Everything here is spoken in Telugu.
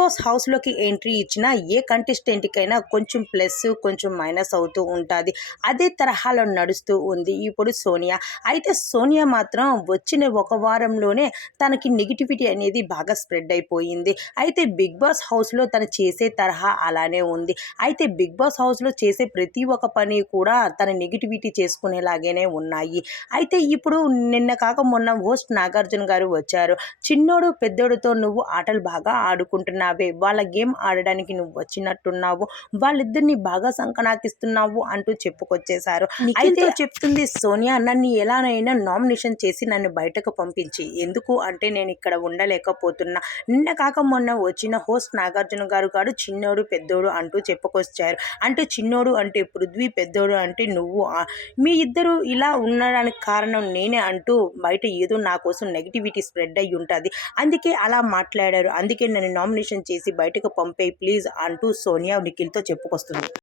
బాస్ హౌస్లోకి ఎంట్రీ ఇచ్చిన ఏ కంటెస్టెంట్కైనా కొంచెం ప్లస్ కొంచెం మైనస్ అవుతూ ఉంటుంది. అదే తరహాలో నడుస్తూ ఉంది ఇప్పుడు సోనియా. అయితే సోనియా మాత్రం వచ్చిన ఒక వారంలోనే తనకి నెగిటివిటీ అనేది బాగా స్ప్రెడ్ అయిపోయింది. అయితే బిగ్ బాస్ హౌస్లో తను చేసే తరహా అలానే ఉంది. అయితే బిగ్ బాస్ హౌస్లో చేసే ప్రతి ఒక్క పని కూడా తన నెగిటివిటీ చేసుకునేలాగానే ఉన్నాయి. అయితే ఇప్పుడు నిన్న కాక మొన్న హోస్ట్ నాగార్జున గారు వచ్చారు. చిన్నోడు పెద్దోడితో నువ్వు ఆటలు బాగా ఆడుకుంటున్నావే, వాళ్ళ గేమ్ ఆడడానికి నువ్వు వచ్చినట్టున్నావు, వాళ్ళిద్దరిని బాగా సంకనాకిస్తున్నావు అంటూ చెప్పుకొచ్చేశారు. అయితే చెప్తుంది సోనియా, నన్ను ఎలానైనా నామినేషన్ చేసి నన్ను బయటకు పంపించి, ఎందుకు అంటే నేను ఇక్కడ ఉండలేకపోతున్నా. నిన్న కాక మొన్న వచ్చిన హోస్ట్ నాగార్జున గారు చిన్నోడు పెద్దోడు అంటూ చెప్పుకొచ్చారు. అంటే చిన్నోడు అంటే పృథ్వీ, పెద్దోడు అంటే నువ్వు, మీ ఇద్దరు ఇలా ఉండడానికి కారణం నేనే అంటూ బయట ఏదో నా కోసం నెగిటివిటీ స్ప్రెడ్ అయ్యి ఉంటుంది, అందుకే అలా మాట్లాడారు, అందుకే నన్ను నామినేషన్ చేసి బయటకు పంపేయి ప్లీజ్ అంటూ సోనియా నిఖిల్తో చెప్పుకొస్తుంది.